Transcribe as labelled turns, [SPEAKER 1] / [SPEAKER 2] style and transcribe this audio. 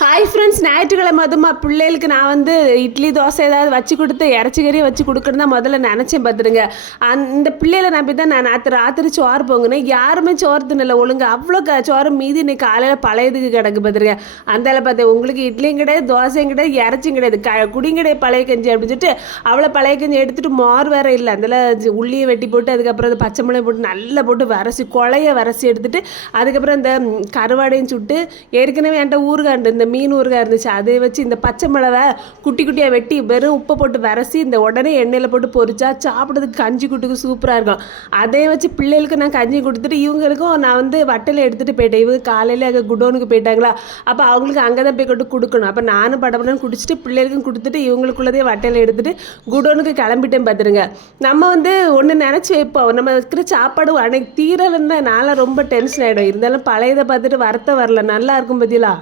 [SPEAKER 1] Hi friends ஞாயிற்றுக்கிழமை அதுமா. பிள்ளைகளுக்கு நான் வந்து இட்லி தோசை ஏதாவது வச்சு கொடுத்து இறச்சி கறியை வச்சு கொடுக்கணும் தான் முதல்ல நினச்சேன் பார்த்துருங்க அந்த பிள்ளைகளை நம்பி தான் நான் ராத்திரி ராத்திரி சோறு போங்கினேன். யாருமே சோறு தின்னல ஒழுங்கு. அவ்வளோ க சோறு மீதி இன்னைக்கு காலையில் பழையதுக்கு கிடக்கு பார்த்துருங்க அந்த பார்த்தேன் உங்களுக்கு இட்லியும் கிடையாது தோசையும் கிடையாது இறச்சியும் கிடையாது. க குடியும் கிடையாது பழைய கஞ்சி அப்படின்னு சொல்லிட்டு அவ்வளோ பழைய கஞ்சி எடுத்துகிட்டு மோர் வேற இல்லை. அதில் உள்ளியை வெட்டி போட்டு அதுக்கப்புறம் அது பச்சை மிளகாய் போட்டு நல்லா போட்டு வரசி கொலையை வரசி எடுத்துகிட்டு அதுக்கப்புறம் இந்த கருவாடையும் சுட்டு ஏற்கனவே என்கிட்ட இந்த இந்த மீன் ஊறுகாய் இருந்துச்சு அதை வச்சு இந்த பச்சை மிளகா குட்டி குட்டியாக வெட்டி வெறும் உப்பை போட்டு வரசி இந்த உடனே எண்ணெயில் போட்டு பொரிச்சா சாப்பிட்றதுக்கு கஞ்சி குட்டுக்கு சூப்பராக இருக்கும். அதை வச்சு பிள்ளைகளுக்கு நான் கஞ்சி கொடுத்துட்டு இவங்களுக்கும் நான் வந்து வட்டையில் எடுத்துகிட்டு போயிட்டேன். இவங்க காலையில் அங்கே குடோனுக்கு போயிட்டாங்களா? அப்போ அவங்களுக்கு அங்கே தான் போய் கொண்டு கொடுக்கணும். அப்போ நானும் படப்படன்னு குடிச்சிட்டு பிள்ளைகளுக்கும் கொடுத்துட்டு இவங்களுக்குள்ளதே வட்டையில் எடுத்துகிட்டு குடோனுக்கு கிளம்பிட்டேன் பார்த்துருங்க நம்ம வந்து ஒன்று நினச்சி வைப்போம். நம்ம இருக்கிற சாப்பாடு அன்னைக்கு தீரலைன்னா நான்லாம் ரொம்ப டென்ஷன் ஆகிடும் இருந்தாலும் பழையதை பார்த்துட்டு வரத்த வரல. நல்லா இருக்கும் பத்தியலா